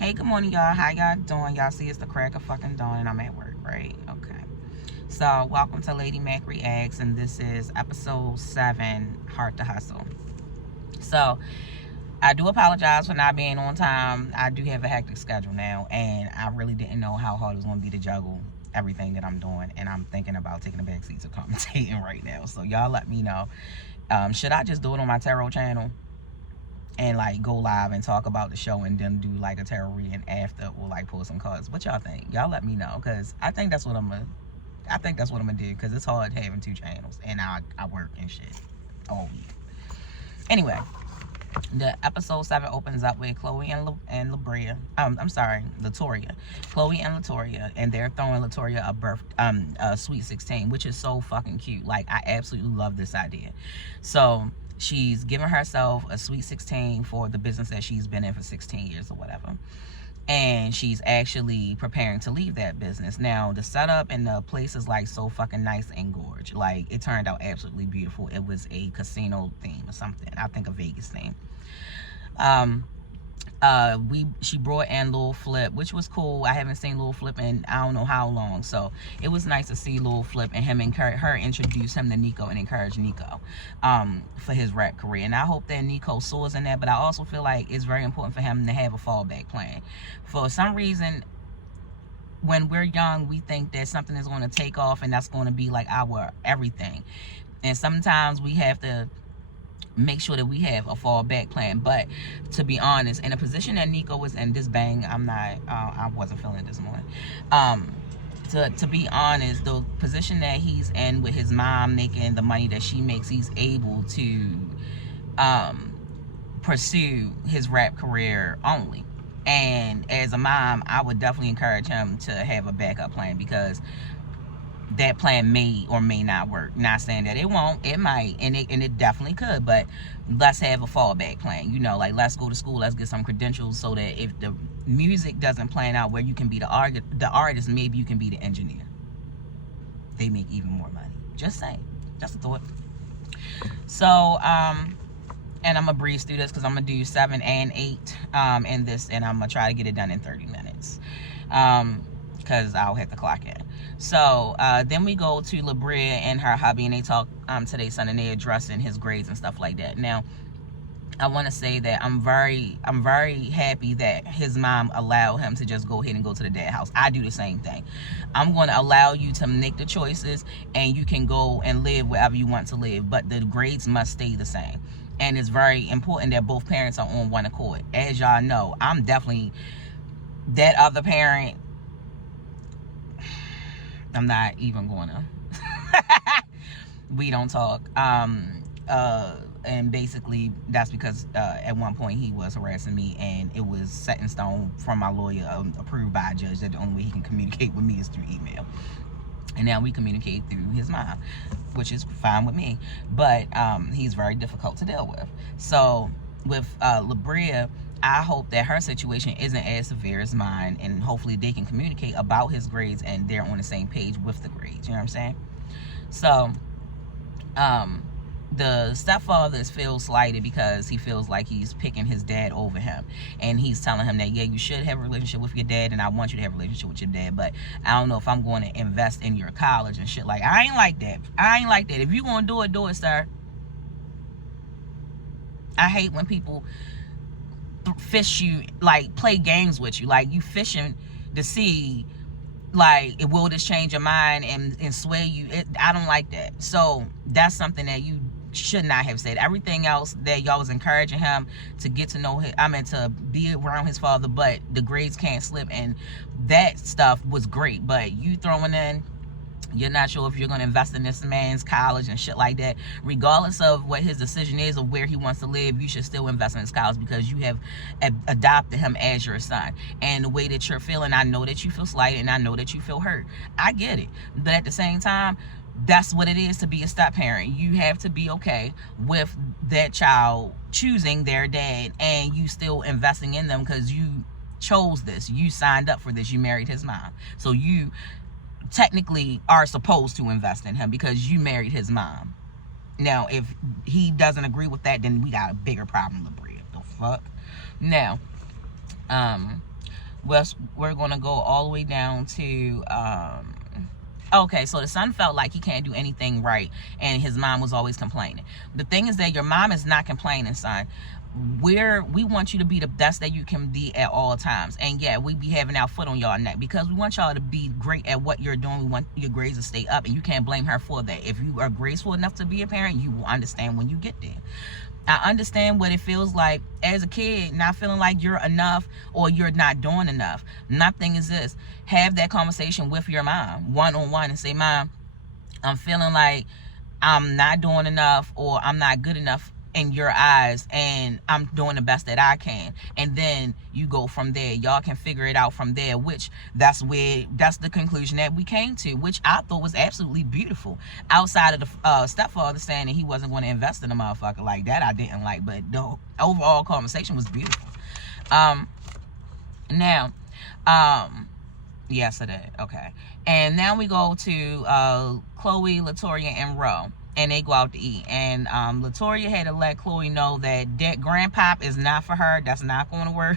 Hey, good morning, y'all. How y'all doing? Y'all see it's the crack of fucking dawn and I'm at work, right? Okay. So, welcome to LadyMack Reacts, and this is episode 7, Heart to Hustle. So, I do apologize for not being on time. I do have a hectic schedule now, and I really didn't know how hard it was going to be to juggle everything that I'm doing, and I'm thinking about taking a back seat to commentating right now. So, y'all let me know. Should I just do it on my tarot channel? And like go live and talk about the show and then do like a tarot reading after, or like pull some cards? What y'all think? Y'all let me know, because I think that's what I'm gonna do, because it's hard having 2 channels and I work and shit all week. Anyway, the episode 7 opens up with Chloe and Latoria. Chloe and Latoria, and they're throwing Latoria a sweet 16, which is so fucking cute. Like, I absolutely love this idea. So she's giving herself a sweet 16 for the business that she's been in for 16 years or whatever. And she's actually preparing to leave that business. Now, the setup and the place is like so fucking nice and gorgeous. Like, it turned out absolutely beautiful. It was a casino theme or something. I think a Vegas theme. She brought in Lil Flip, which was cool. I haven't seen Lil Flip in I don't know how long, so it was nice to see Lil Flip and him introduce him to Nico and encourage Nico for his rap career. And I hope that Nico soars in that, but I also feel like it's very important for him to have a fallback plan. For some reason, when we're young, we think that something is going to take off and that's going to be like our everything, and sometimes we have to make sure that we have a fallback plan. But to be honest, in a position that Nico was in, this bang, I wasn't feeling it this morning. To be honest, the position that he's in with his mom making the money that she makes, he's able to pursue his rap career only. And as a mom, I would definitely encourage him to have a backup plan, because that plan may or may not work. Not saying that it won't, it might, and it definitely could, but let's have a fallback plan. You know, like, let's go to school, let's get some credentials, so that if the music doesn't plan out where you can be the artist, maybe you can be the engineer. They make even more money. Just saying. Just a thought. So, and I'm gonna breeze through this because I'm gonna do 7 and 8 in this, and I'm gonna try to get it done in 30 minutes. Because I'll hit the clock in. So then we go to LaBria and her hubby, and they talk to their son, and they're addressing his grades and stuff like that. Now, I want to say that I'm very happy that his mom allowed him to just go ahead and go to the dad house. I do the same thing. I'm going to allow you to make the choices, and you can go and live wherever you want to live, but the grades must stay the same. And it's very important that both parents are on one accord. As y'all know, I'm definitely that other parent. I'm not even gonna. We don't talk. And basically, that's because at one point he was harassing me, and it was set in stone from my lawyer, approved by a judge, that the only way he can communicate with me is through email. And now we communicate through his mom, which is fine with me. But he's very difficult to deal with. So with LaBria, I hope that her situation isn't as severe as mine, and hopefully they can communicate about his grades and they're on the same page with the grades. You know what I'm saying? So, the stepfather feels slighted because he feels like he's picking his dad over him, and he's telling him that, yeah, you should have a relationship with your dad, and I want you to have a relationship with your dad, but I don't know if I'm going to invest in your college and shit. Like, I ain't like that. If you gonna do it, sir. I hate when people fish you, like, play games with you, like you fishing to see, like, will this change your mind and sway you. I don't like that. So that's something that you should not have said. Everything else that y'all was encouraging him to get to know him, to be around his father, but the grades can't slip, and that stuff was great. But you throwing in, you're not sure if you're going to invest in this man's college and shit like that. Regardless of what his decision is or where he wants to live, you should still invest in his college, because you have adopted him as your son. And the way that you're feeling, I know that you feel slighted, and I know that you feel hurt. I get it. But at the same time, that's what it is to be a step parent. You have to be okay with that child choosing their dad, and you still investing in them, because you chose this. You signed up for this. You married his mom. So you technically are supposed to invest in him because you married his mom. Now, if he doesn't agree with that, then we got a bigger problem, LaBria. The fuck? Now, we're gonna go all the way down to okay, so the son felt like he can't do anything right, and his mom was always complaining. The thing is that your mom is not complaining, son. We want you to be the best that you can be at all times. And yeah, we be having our foot on y'all neck because we want y'all to be great at what you're doing. We want your grades to stay up, and you can't blame her for that. If you are graceful enough to be a parent, you will understand when you get there. I understand what it feels like as a kid, not feeling like you're enough or you're not doing enough. My thing is this: have that conversation with your mom one-on-one and say, Mom, I'm feeling like I'm not doing enough or I'm not good enough in your eyes, and I'm doing the best that I can. And then you go from there. Y'all can figure it out from there, which that's the conclusion that we came to, which I thought was absolutely beautiful. Outside of the stepfather saying that he wasn't going to invest in a motherfucker like that, I didn't like, but the overall conversation was beautiful. Now, yesterday, okay. And now we go to Chloe, Latoria, and Ro. And they go out to eat. And Latoria had to let Chloe know that grandpop is not for her. That's not going to work.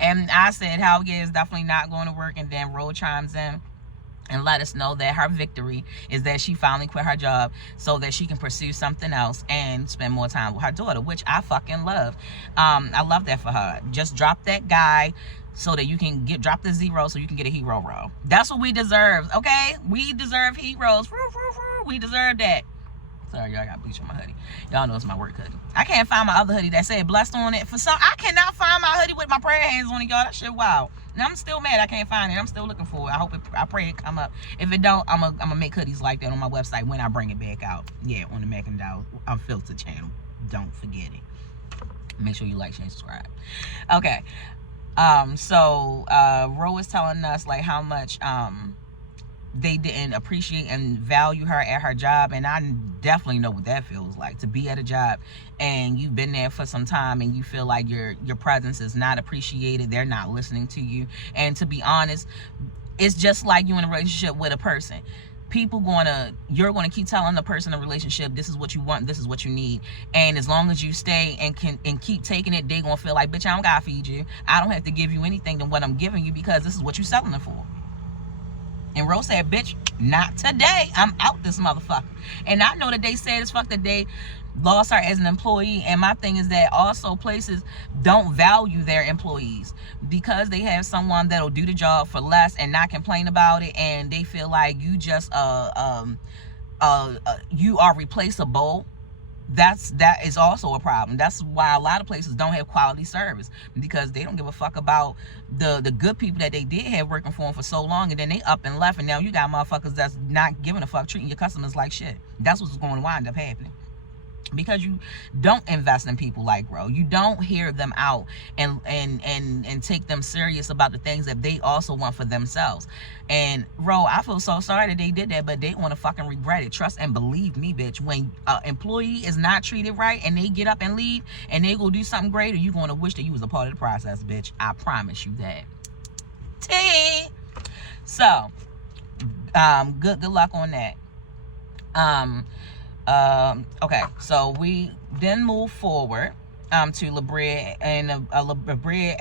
And I said, how yeah, it's definitely not going to work. And then Ro chimes in and let us know that her victory is that she finally quit her job so that she can pursue something else and spend more time with her daughter, which I fucking love. I love that for her. Just drop that guy so that you can drop the zero so you can get a hero role. That's what we deserve, okay? We deserve heroes. We deserve that. Sorry, y'all, I got bleach on my hoodie. Y'all know it's my work hoodie. I can't find my other hoodie that said blessed on it. I cannot find my hoodie with my prayer hands on it, y'all. That shit wild. And I'm still mad I can't find it. I'm still looking for it. I pray it come up. If it don't, I'm gonna make hoodies like that on my website when I bring it back out. Yeah, on the Mac and Dow Unfiltered channel. Don't forget it. Make sure you like, share, and subscribe. Okay. So Ro was telling us like how much they didn't appreciate and value her at her job, and I definitely know what that feels like, to be at a job and you've been there for some time and you feel like your presence is not appreciated, they're not listening to you. And to be honest, it's just like you in a relationship with a person. You're gonna keep telling the person in a relationship, this is what you want, this is what you need, and as long as you stay and keep taking it, they gonna feel like, bitch, I don't gotta feed you, I don't have to give you anything than what I'm giving you because this is what you're selling it for. And Rose said, bitch, not today. I'm out this motherfucker. And I know that they said as fuck that they lost her as an employee. And my thing is that also places don't value their employees because they have someone that'll do the job for less and not complain about it. And they feel like you just, you are replaceable. That is also a problem. That's why a lot of places don't have quality service, because they don't give a fuck about the good people that they did have working for them for so long, and then they up and left, and now you got motherfuckers that's not giving a fuck, treating your customers like shit. That's what's going to wind up happening, because you don't invest in people like Ro. You don't hear them out and take them serious about the things that they also want for themselves. And Ro, I feel so sorry that they did that, but they want to fucking regret it. Trust and believe me, bitch. When an employee is not treated right and they get up and leave and they go do something greater, you're going to wish that you was a part of the process, bitch. I promise you that. T. So, good luck on that. Okay, so we then move forward to LaBrea, and LaBrea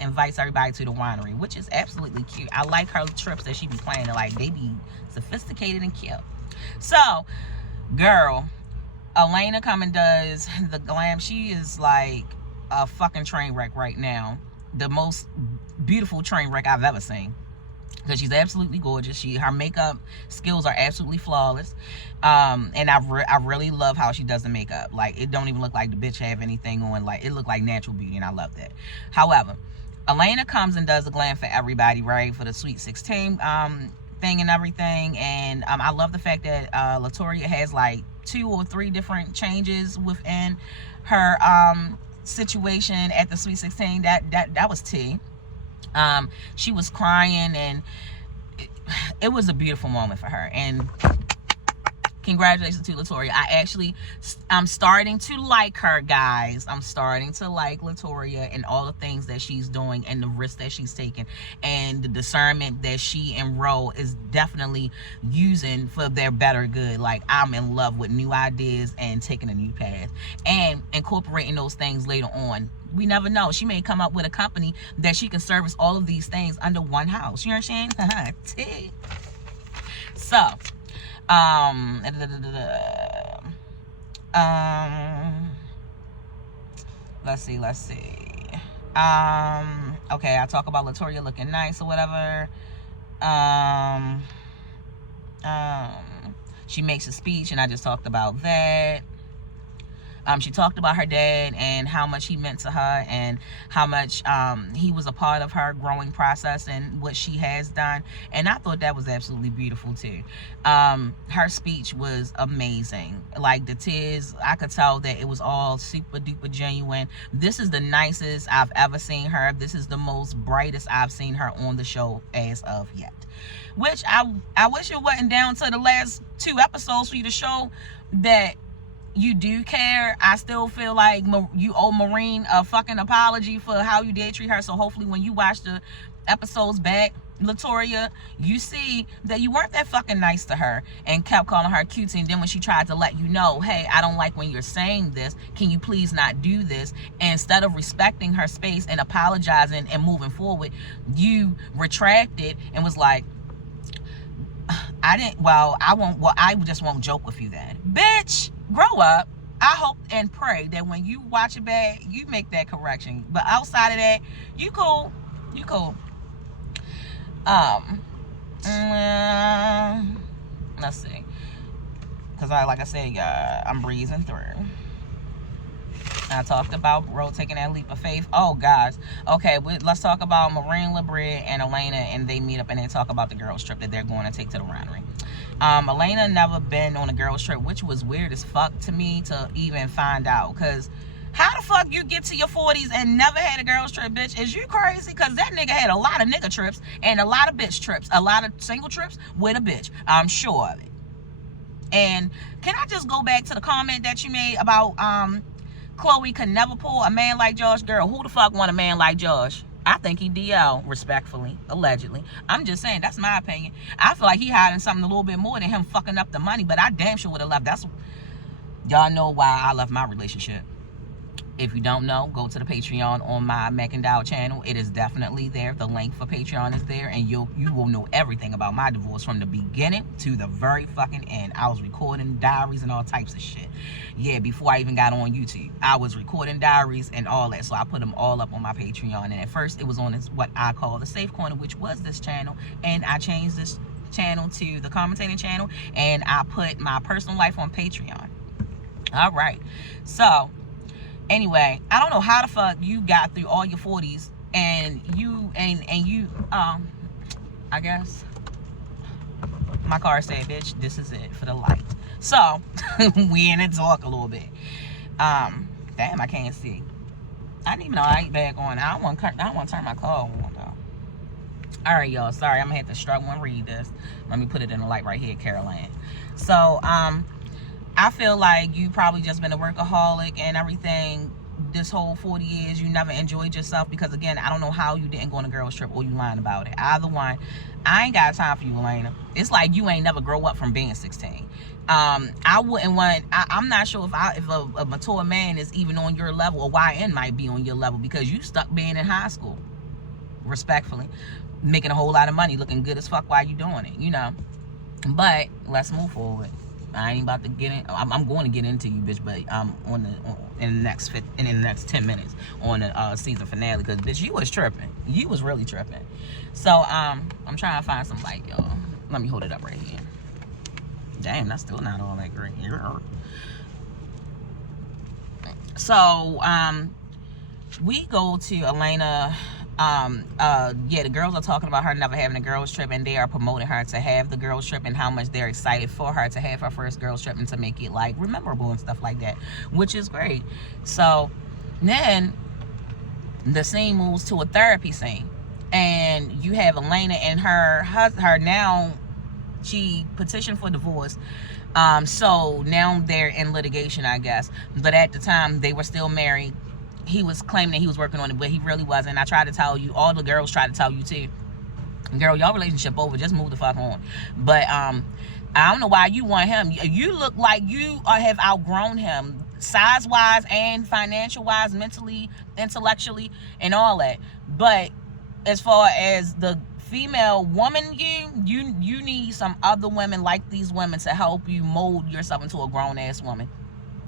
invites everybody to the winery, which is absolutely cute. I like her trips that she be planning. Like, they be sophisticated and cute. So, girl, Elena come and does the glam. She is like a fucking train wreck right now. The most beautiful train wreck I've ever seen, because she's absolutely gorgeous. Her makeup skills are absolutely flawless. And I really love how she does the makeup. Like, it don't even look like the bitch have anything on. Like, it look like natural beauty, and I love that. However, Elena comes and does the glam for everybody, right? For the Sweet 16 thing and everything. And I love the fact that Latoria has like 2 or 3 different changes within her situation at the Sweet 16. That was tea. She was crying, and it was a beautiful moment for her. And congratulations to Latoria. I'm starting to like her, guys. I'm starting to like Latoria and all the things that she's doing and the risks that she's taking and the discernment that she and Ro is definitely using for their better good. Like, I'm in love with new ideas and taking a new path and incorporating those things later on. We never know. She may come up with a company that she can service all of these things under one house. You understand? So, let's see. Okay, I talk about Latoya looking nice or whatever. She makes a speech, and I just talked about that. She talked about her dad and how much he meant to her, and how much he was a part of her growing process and what she has done. And I thought that was absolutely beautiful too. Her speech was amazing. Like the tears, I could tell that it was all super duper genuine. This is the nicest I've ever seen her. This is the most brightest I've seen her on the show as of yet. Which I wish it wasn't down to the last 2 episodes for you to show that you do care. I still feel like you owe Maureen a fucking apology for how you did treat her. So hopefully when you watch the episodes back, Latoya, you see that you weren't that fucking nice to her and kept calling her cutie. And then when she tried to let you know, hey, I don't like when you're saying this, can you please not do this? And instead of respecting her space and apologizing and moving forward, you retracted and was like, I just won't joke with you then. Bitch, grow up. I hope and pray that when you watch it back, you make that correction. But outside of that, you cool. Let's see. Because like I said, I'm breezing through. I talked about Ro taking that leap of faith. Oh, guys. Okay, let's talk about Maureen LeBray and Elena, and they meet up and they talk about the girls' trip that they're going to take to the winery. Elena never been on a girls' trip, which was weird as fuck to me to even find out. Because how the fuck you get to your 40s and never had a girls' trip, bitch? Is you crazy? Because that nigga had a lot of nigga trips and a lot of bitch trips. A lot of single trips with a bitch. I'm sure of it. And can I just go back to the comment that you made about Chloe could never pull a man like Josh? Girl, who the fuck want a man like Josh? I think he DL, respectfully, allegedly. I'm just saying, that's my opinion. I feel like he hiding something a little bit more than him fucking up the money, but I damn sure would have left. Y'all know why I left my relationship. If you don't know, go to the Patreon on my Mac and Dow channel. It is definitely there. The link for Patreon is there, and you will know everything about my divorce from the beginning to the very fucking end. I was recording diaries and all types of shit. Yeah, before I even got on YouTube, I was recording diaries and all that. So I put them all up on my Patreon. And at first, it was on this what I call the safe corner, which was this channel, and I changed this channel to the commentating channel, and I put my personal life on Patreon. All right, so. Anyway, I don't know how the fuck you got through all your 40s and you I guess my car said, bitch, this is it for the light. So we in it talk a little bit. Damn, I can't see. I didn't even know I ain't back on. I don't want to turn my car on though. All right, y'all. Sorry, I'm gonna have to struggle and read this. Let me put it in the light right here, Caroline. So I feel like you probably just been a workaholic and everything this whole 40 years. You never enjoyed yourself because, again, I don't know how you didn't go on a girls' trip or you lying about it. Either one. I ain't got time for you, Elena. It's like you ain't never grow up from being 16. I wouldn't want, I'm not sure if a mature man is even on your level, or YN might be on your level, because you stuck being in high school, respectfully, making a whole lot of money, looking good as fuck while you doing it, you know. But let's move forward. I ain't about to get in. I'm going to get into you, bitch, but in the next 10 minutes on the season finale, because bitch, you was tripping. You was really tripping. So I'm trying to find some light, y'all. Let me hold it up right here. Damn, that's still not all that great. So we go to Elena. Yeah, the girls are talking about her never having a girls trip, and they are promoting her to have the girls trip and how much they're excited for her to have her first girls trip and to make it like memorable and stuff like that, which is great. So then the scene moves to a therapy scene, and you have Elena and her now. She petitioned for divorce. So now they're in litigation, I guess, but at the time they were still married. He was claiming that he was working on it, but he really wasn't. I tried to tell you, all the girls tried to tell you too, girl, y'all relationship over, just move the fuck on. But I don't know why you want him. You look like you have outgrown him. size-wise and financial-wise, mentally, intellectually, and all that. But as far as the female woman, you need some other women like these women to help you mold yourself into a grown-ass woman.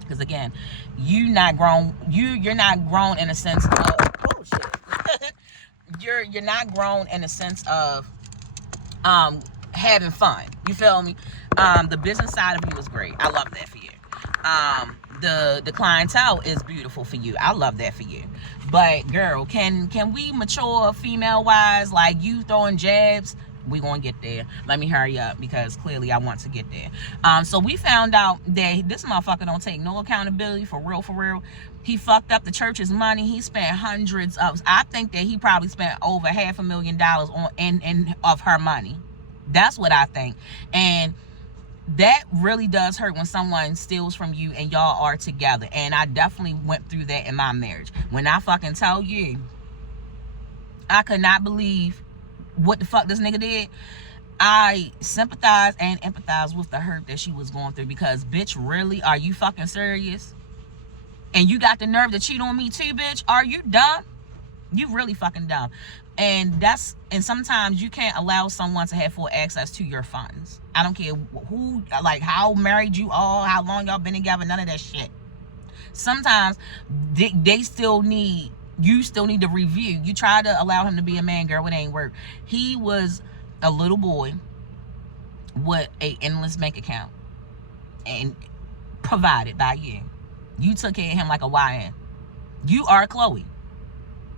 Because again, you're not grown in a sense of, oh shit. you're not grown in a sense of having fun. You feel me? The business side of you is great. I love that for you. The clientele is beautiful for you. I love that for you. But girl, can we mature female wise? Like, you throwing jabs, we gonna get there. Let me hurry up because clearly I want to get there. So we found out that this motherfucker don't take no accountability, for real. He fucked up the church's money. He spent hundreds of, I think that he probably spent over $500,000 on of her money. That's what I think. And that really does hurt when someone steals from you and y'all are together. And I definitely went through that in my marriage. When I fucking tell you, I could not believe what the fuck this nigga did. I sympathize and empathize with the hurt that she was going through, because bitch, really, are you fucking serious? And you got the nerve to cheat on me too, bitch? Are you dumb? You really fucking dumb. And sometimes you can't allow someone to have full access to your funds. I don't care who, like, how married you are, how long y'all been together, none of that shit. Sometimes they still need, you still need to review. You try to allow him to be a man, girl, it ain't work. He was a little boy with a endless bank account and provided by you. You took care of him like a YN. You are Chloe.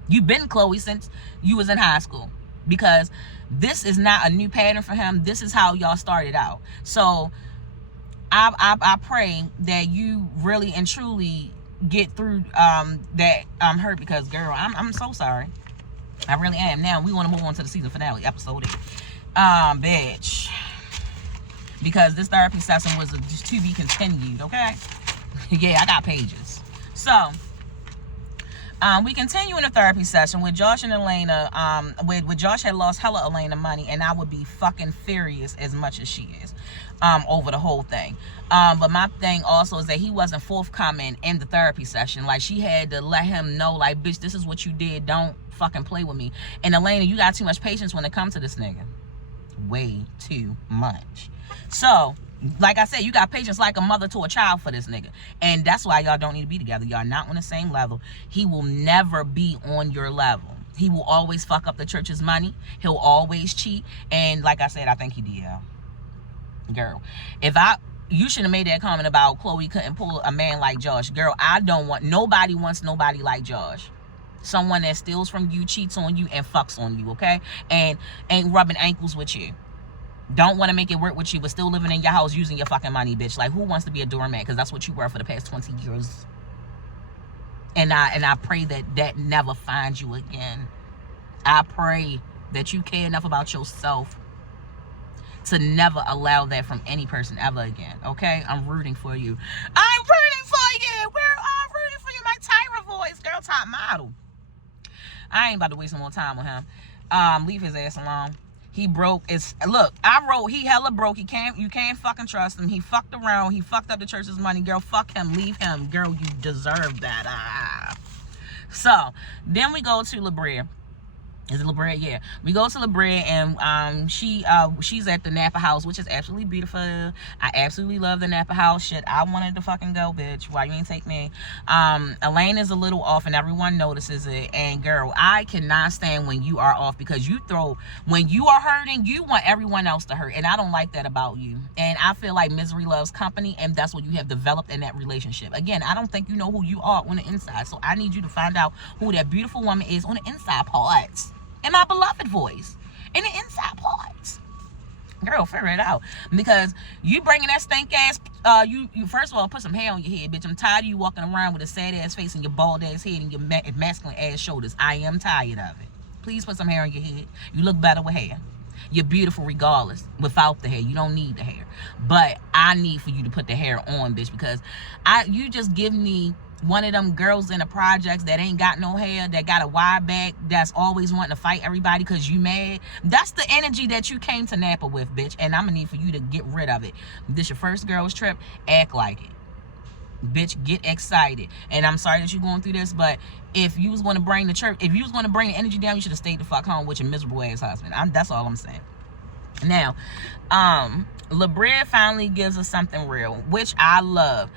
You've been Chloe since you was in high school, because this is not a new pattern for him. This is how y'all started out. So I pray that you really and truly get through that hurt, because girl, I'm so sorry. I really am. Now we want to move on to the season finale, episode 8. Bitch. Because this therapy session was just to be continued, okay? Yeah, I got pages. So we continue in the therapy session with Josh and Elena. With Josh had lost hella Elena money, and I would be fucking furious as much as she is over the whole thing. But my thing also is that he wasn't forthcoming in the therapy session. Like, she had to let him know, like, bitch, this is what you did. Don't fucking play with me. And Elena, you got too much patience when it comes to this nigga. Way too much. So, like I said, you got patience like a mother to a child for this nigga. And that's why y'all don't need to be together. Y'all not on the same level. He will never be on your level. He will always fuck up the church's money. He'll always cheat. And like I said, I think he did. Girl, you should have made that comment about Chloe couldn't pull a man like Josh. Girl, nobody wants nobody like Josh. Someone that steals from you, cheats on you, and fucks on you, okay? And ain't rubbing ankles with you. Don't want to make it work with you, but still living in your house using your fucking money, bitch. Like, who wants to be a doormat? Because that's what you were for the past 20 years. And I pray that never finds you again. I pray that you care enough about yourself to never allow that from any person ever again, okay? I'm rooting for you. I'm rooting for you! We're all rooting for you, my Tyra voice. Girl, top model. I ain't about to waste no more time with him. Leave his ass alone. He broke. Look, I wrote, he hella broke. You can't fucking trust him. He fucked around. He fucked up the church's money. Girl, fuck him. Leave him. Girl, you deserve that. So, then we go to La Brea. Is it La Brea? Yeah. We go to La Brea, and she's at the Napa House, which is absolutely beautiful. I absolutely love the Napa House. Shit, I wanted to fucking go, bitch. Why you ain't take me? Elaine is a little off, and everyone notices it. And girl, I cannot stand when you are off, because when you are hurting, you want everyone else to hurt, and I don't like that about you. And I feel like misery loves company, and that's what you have developed in that relationship. Again, I don't think you know who you are on the inside, so I need you to find out who that beautiful woman is on the inside parts. In my beloved voice, in the inside parts. Girl, figure it out. Because you bringing that stink ass, you first of all, put some hair on your head, bitch. I'm tired of you walking around with a sad ass face and your bald ass head and your masculine ass shoulders. I am tired of it. Please put some hair on your head. You look better with hair. You're beautiful regardless. Without the hair, you don't need the hair. But I need for you to put the hair on, bitch, because you just give me one of them girls in the projects that ain't got no hair, that got a wide back, that's always wanting to fight everybody because you mad. That's the energy that you came to Napa with, bitch. And I'm gonna need for you to get rid of it. This your first girls trip, act like it. Bitch, get excited. And I'm sorry that you're going through this, but if you was going to bring the church, if you was going to bring the energy down, you should have stayed the fuck home with your miserable ass husband. That's all I'm saying. Now, LaBrea finally gives us something real, which I love.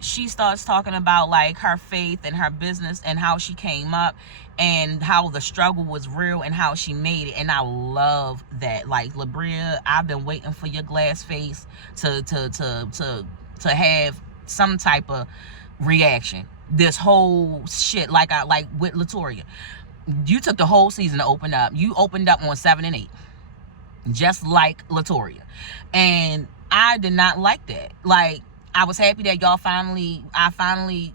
She starts talking about like her faith and her business and how she came up and how the struggle was real and how she made it. And I love that. Like, LaBrea, I've been waiting for your glass face to have some type of reaction. This whole shit, like with Latoya, you took the whole season to open up. You opened up on 7 and 8, just like Latoya, and I did not like that. Like, I was happy that I finally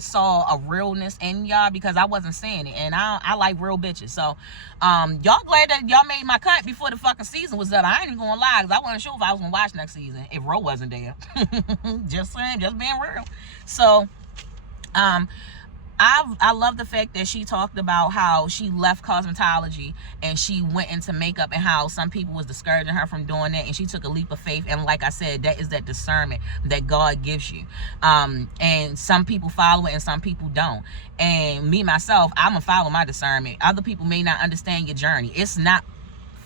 saw a realness in y'all, because I wasn't seeing it, and I like real bitches. So y'all glad that y'all made my cut before the fucking season was up. I ain't even gonna lie, because I wasn't sure if I was gonna watch next season if Ro wasn't there. Just saying, just being real. So I love the fact that she talked about how she left cosmetology and she went into makeup, and how some people was discouraging her from doing that, and she took a leap of faith. And like I said, that is that discernment that God gives you. And some people follow it and some people don't. And me, myself, I'm gonna follow my discernment. Other people may not understand your journey. It's not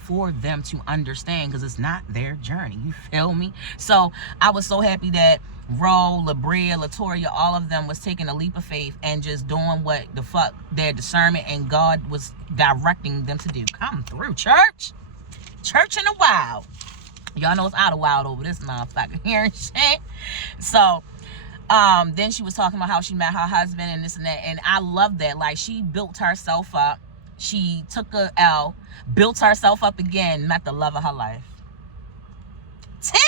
for them to understand, because it's not their journey. You feel me? So I was so happy that Ro, LaBrea, Latoya, all of them was taking a leap of faith and just doing what the fuck their discernment and God was directing them to do. Come through, church. Church in the wild. Y'all know it's out of wild over this motherfucker here and shit. So then she was talking about how she met her husband and this and that, and I love that. Like, she built herself up. She took a L, built herself up again, met the love of her life. T,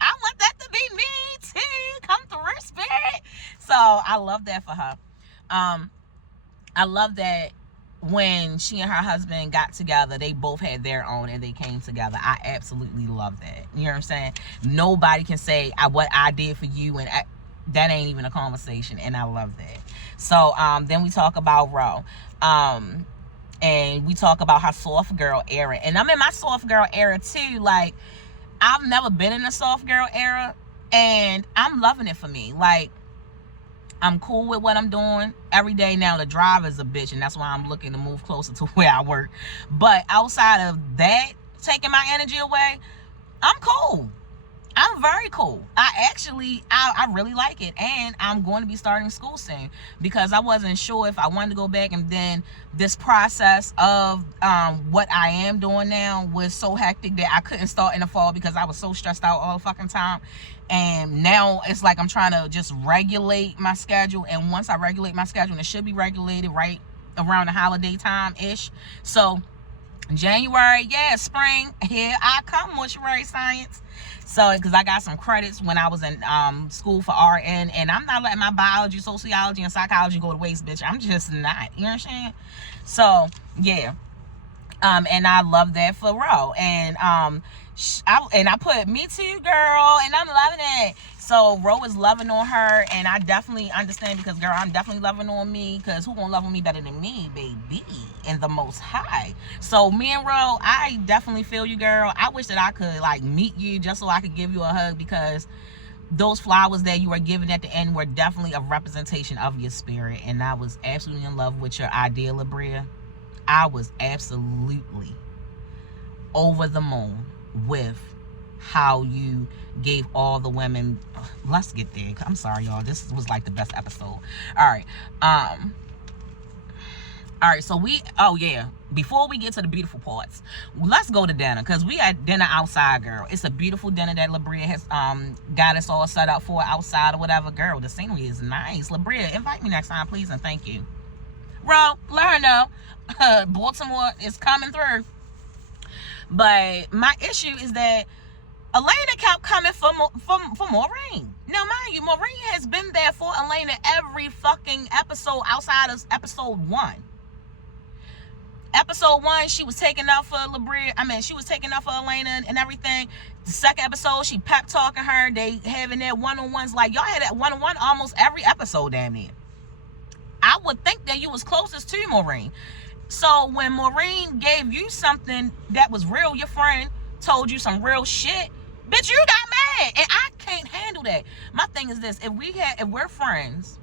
I want that to be me. T, come through, spirit. So I love that for her. I love that when she and her husband got together, they both had their own and they came together. I absolutely love that. You know what I'm saying? Nobody can say what I did for you, and that ain't even a conversation, and I love that. So then we talk about Ro. And we talk about her soft girl era. And I'm in my soft girl era too. Like, I've never been in a soft girl era, and I'm loving it for me. Like, I'm cool with what I'm doing every day now. The drive is a bitch, and that's why I'm looking to move closer to where I work. But outside of that, taking my energy away, I'm cool. I'm very cool. I really like it. And I'm going to be starting school soon, because I wasn't sure if I wanted to go back. And then this process of what I am doing now was so hectic that I couldn't start in the fall because I was so stressed out all the fucking time. And now it's like I'm trying to just regulate my schedule. And once I regulate my schedule, and it should be regulated right around the holiday time-ish. So January, yeah, spring, here I come, mortuary science. So, because I got some credits when I was in school for RN, and I'm not letting my biology, sociology, and psychology go to waste, bitch. I'm just not. You know what I'm saying? So, yeah. And I love that for Ro. And I put me too, girl, and I'm loving it. So Ro is loving on her, and I definitely understand, because girl, I'm definitely loving on me, because who gonna love on me better than me, baby? And the Most High. So me and Ro, I definitely feel you, girl. I wish that I could like meet you just so I could give you a hug, because those flowers that you were giving at the end were definitely a representation of your spirit, and I was absolutely in love with your idea, LaBrea. I was absolutely over the moon with how you gave all the women. Let's get there. I'm sorry, y'all. This was like the best episode. All right, so before we get to the beautiful parts, let's go to dinner, because we had dinner outside, girl. It's a beautiful dinner that LaBrea has got us all set up for outside or whatever. Girl, the scenery is nice. LaBrea, invite me next time, please, and thank you. Ro, let her know. Baltimore is coming through. But my issue is that Elena kept coming for Maureen. Now, mind you, Maureen has been there for Elena every fucking episode outside of episode 1. Episode 1, she was taking up for LaBrea. She was taking up for Elena and everything. The second episode, she pep talking her. They having their one-on-ones. Like, y'all had that one-on-one almost every episode, damn near. I would think that you was closest to Maureen. So when Maureen gave you something that was real, your friend told you some real shit, bitch, you got mad, and I can't handle that. My thing is this: if we're friends,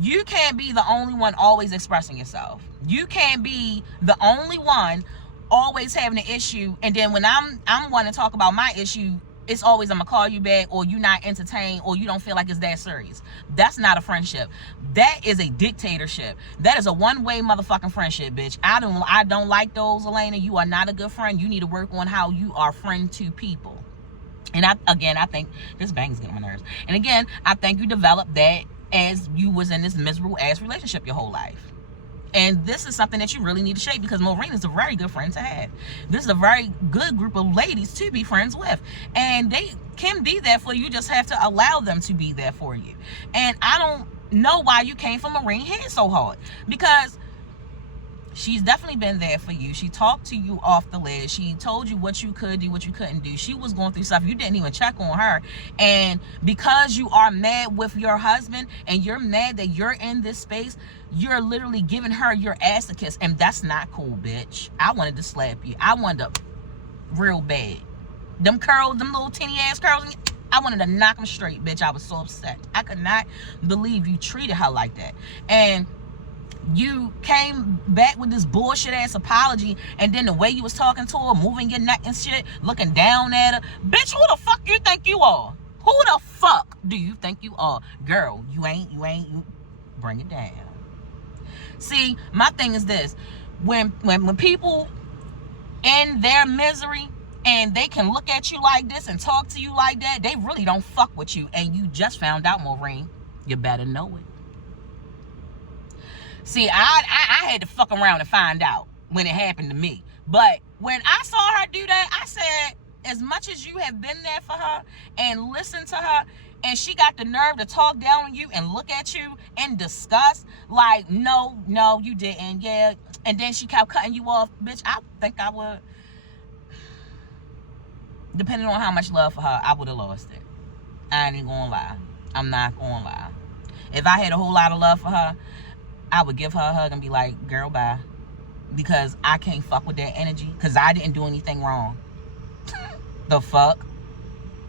you can't be the only one always expressing yourself. You can't be the only one always having an issue, and then when I'm wanting to talk about my issue, it's always I'm gonna call you back, or you not entertained, or you don't feel like it's that serious. That's not a friendship. That is a dictatorship. That is a one-way motherfucking friendship, bitch. I don't like those, Elena. You are not a good friend. You need to work on how you are friend to people. And I think this bang's getting on my nerves. And again, I think you developed that as you was in this miserable ass relationship your whole life. And this is something that you really need to shape, because Maureen is a very good friend to have. This is a very good group of ladies to be friends with. And they can be there for you. You just have to allow them to be there for you. And I don't know why you came for Maureen head so hard, because she's definitely been there for you. She talked to you off the ledge. She told you what you could do, what you couldn't do. She was going through stuff. You didn't even check on her. And because you are mad with your husband and you're mad that you're in this space, you're literally giving her your ass a kiss. And that's not cool, bitch. I wanted to slap you. I wanted to real bad. Them curls, them little teeny ass curls, I wanted to knock them straight, bitch. I was so upset. I could not believe you treated her like that. And you came back with this bullshit ass apology, and then the way you was talking to her, moving your neck and shit, looking down at her. Bitch, who the fuck you think you are? Who the fuck do you think you are? Girl, you ain't, bring it down. See, my thing is this. When people in their misery and they can look at you like this and talk to you like that, they really don't fuck with you. And you just found out, Maureen. You better know it. See, I had to fuck around and find out when it happened to me. But when I saw her do that, I said, as much as you have been there for her and listened to her, and she got the nerve to talk down on you and look at you in disgust, like, no, you didn't, yeah. And then she kept cutting you off, bitch, I think I would, depending on how much love for her, I would have lost it. I ain't gonna lie. I'm not gonna lie. If I had a whole lot of love for her, I would give her a hug and be like, girl, bye. Because I can't fuck with that energy, because I didn't do anything wrong. The fuck?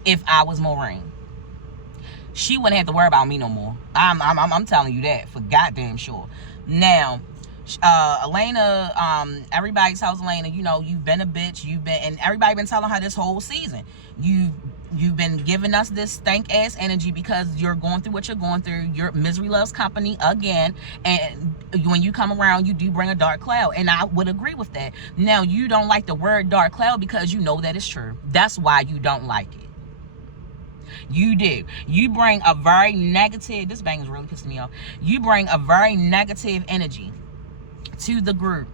If I was Maureen, she wouldn't have to worry about me no more. I'm telling you that for goddamn sure. Now, Elena, everybody tells Elena, you know, you've been a bitch. And everybody been telling her this whole season. You've been giving us this stank ass energy because you're going through what you're going through. Your misery loves company again. And when you come around, you do bring a dark cloud. And I would agree with that. Now, you don't like the word dark cloud because you know that it's true. That's why you don't like it. You do. You bring a very negative, this bang is really pissing me off. You bring a very negative energy to the group.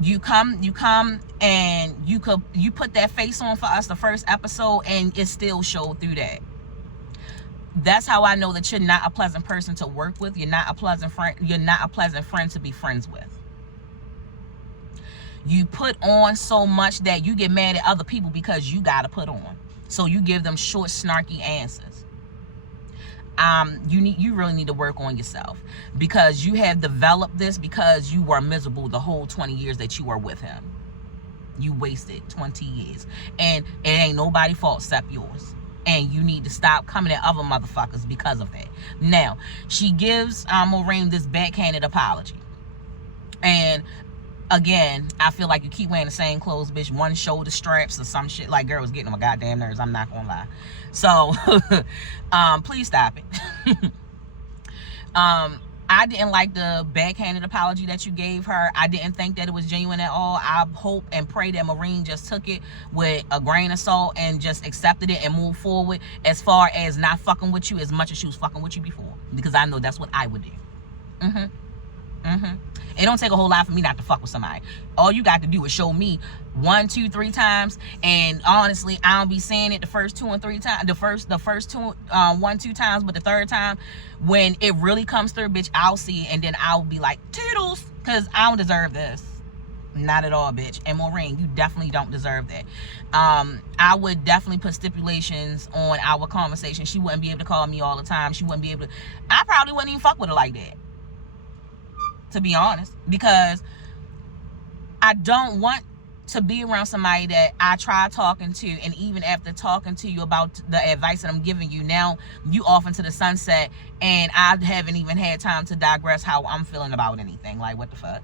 You come and you put that face on for us the first episode, and it still showed through that. That's how I know that you're not a pleasant person to work with. You're not a pleasant friend. You're not a pleasant friend to be friends with. You put on so much that you get mad at other people because you gotta put on. So you give them short, snarky answers. You really need to work on yourself, because you have developed this because you were miserable the whole 20 years that you were with him. You wasted 20 years, and it ain't nobody's fault except yours. And you need to stop coming at other motherfuckers because of that. Now, she gives Maureen this backhanded apology, and again, I feel like you keep wearing the same clothes, bitch. One shoulder straps or some shit. Like, girl, it's getting on my goddamn nerves. I'm not gonna lie. So, please stop it. I didn't like the backhanded apology that you gave her. I didn't think that it was genuine at all. I hope and pray that Maureen just took it with a grain of salt and just accepted it and moved forward as far as not fucking with you as much as she was fucking with you before. Because I know that's what I would do. It don't take a whole lot for me not to fuck with somebody. All you got to do is show me 1, 2, 3 times, and honestly, I don't be saying it the first 2 and 3 times. The first 2, 1, 2 times, but the third time, when it really comes through, bitch, I'll see it, and then I'll be like, toodles, because I don't deserve this. Not at all, bitch. And Maureen, you definitely don't deserve that. I would definitely put stipulations on our conversation. She wouldn't be able to call me all the time. She wouldn't be able to. I probably wouldn't even fuck with her like that, to be honest, because I don't want to be around somebody that I tried talking to, and even after talking to you about the advice that I'm giving you, now you off into the sunset, and I haven't even had time to digress how I'm feeling about anything. Like, what the fuck?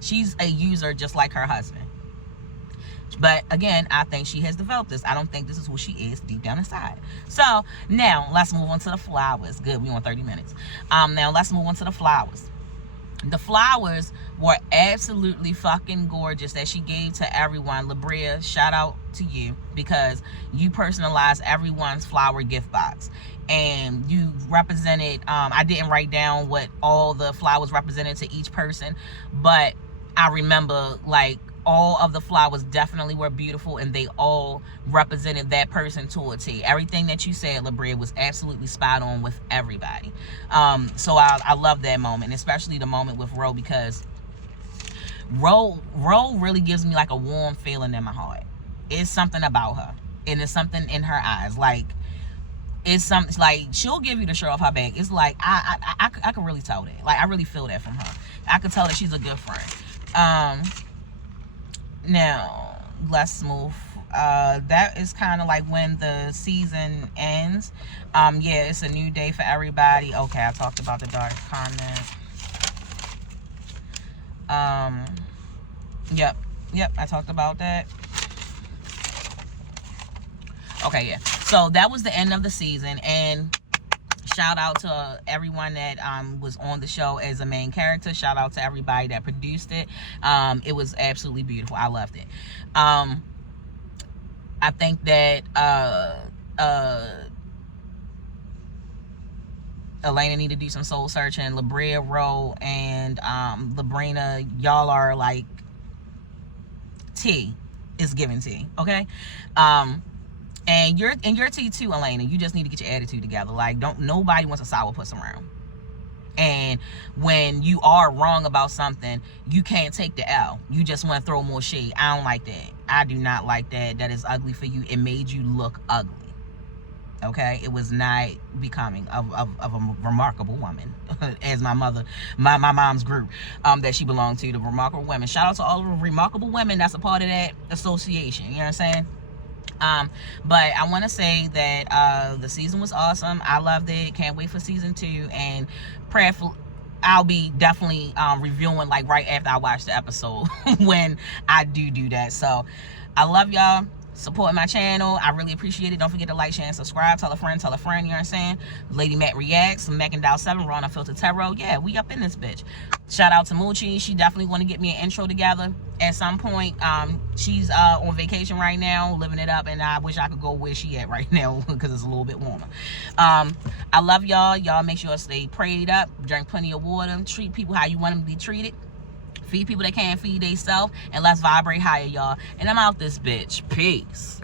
She's a user just like her husband. But again, I think she has developed this. I don't think this is who she is deep down inside. So now let's move on to the flowers. Good, we on 30 minutes. Now let's move on to the flowers. The flowers were absolutely fucking gorgeous that she gave to everyone. Labria, shout out to you, because you personalized everyone's flower gift box. And you represented, I didn't write down what all the flowers represented to each person, but I remember, like, all of the flowers definitely were beautiful, and they all represented that person to a T. Everything that you said, Labria, was absolutely spot on with everybody. So I love that moment, especially the moment with Ro, because Ro really gives me like a warm feeling in my heart. It's something about her, and it's something in her eyes. Like, it's something, like, she'll give you the shirt off her back. It's like, I can really tell that. Like, I really feel that from her. I can tell that she's a good friend. Now let's move. That is kind of like when the season ends. Yeah, it's a new day for everybody. Okay, I talked about the dark comment. Yep, I talked about that. Okay, yeah, so that was the end of the season, and shout out to everyone that was on the show as a main character. Shout out to everybody that produced it. It was absolutely beautiful. I loved it. I think that Elena need to do some soul searching. Labria, Ro, and Labrina, y'all are like tea. It's giving tea, okay? And you're tea too, Elena. You just need to get your attitude together. Like, nobody wants a sourpuss around. And when you are wrong about something, you can't take the L. You just want to throw more shade. I don't like that. I do not like that. That is ugly for you. It made you look ugly. Okay? It was not becoming of a remarkable woman. As my mom's group that she belonged to, the Remarkable Women. Shout out to all of the remarkable women that's a part of that association. You know what I'm saying? But I want to say that the season was awesome. I loved it. Can't wait for season 2, and prayerfully I'll be definitely reviewing like right after I watch the episode when I do that. So I love y'all. Support my channel. I really appreciate it. Don't forget to like, share, and subscribe. Tell a friend, you know what I'm saying? LadyMack Reacts, Mac and Dow 7, Raw Unfiltered Tarot. Yeah, we up in this bitch. Shout out to Moochie. She definitely want to get me an intro together at some point. She's on vacation right now, living it up, and I wish I could go where she at right now because it's a little bit warmer. I love y'all. Y'all make sure to stay prayed up, drink plenty of water, treat people how you want them to be treated. Feed people that can't feed themselves, and let's vibrate higher, y'all. And I'm out this bitch. Peace.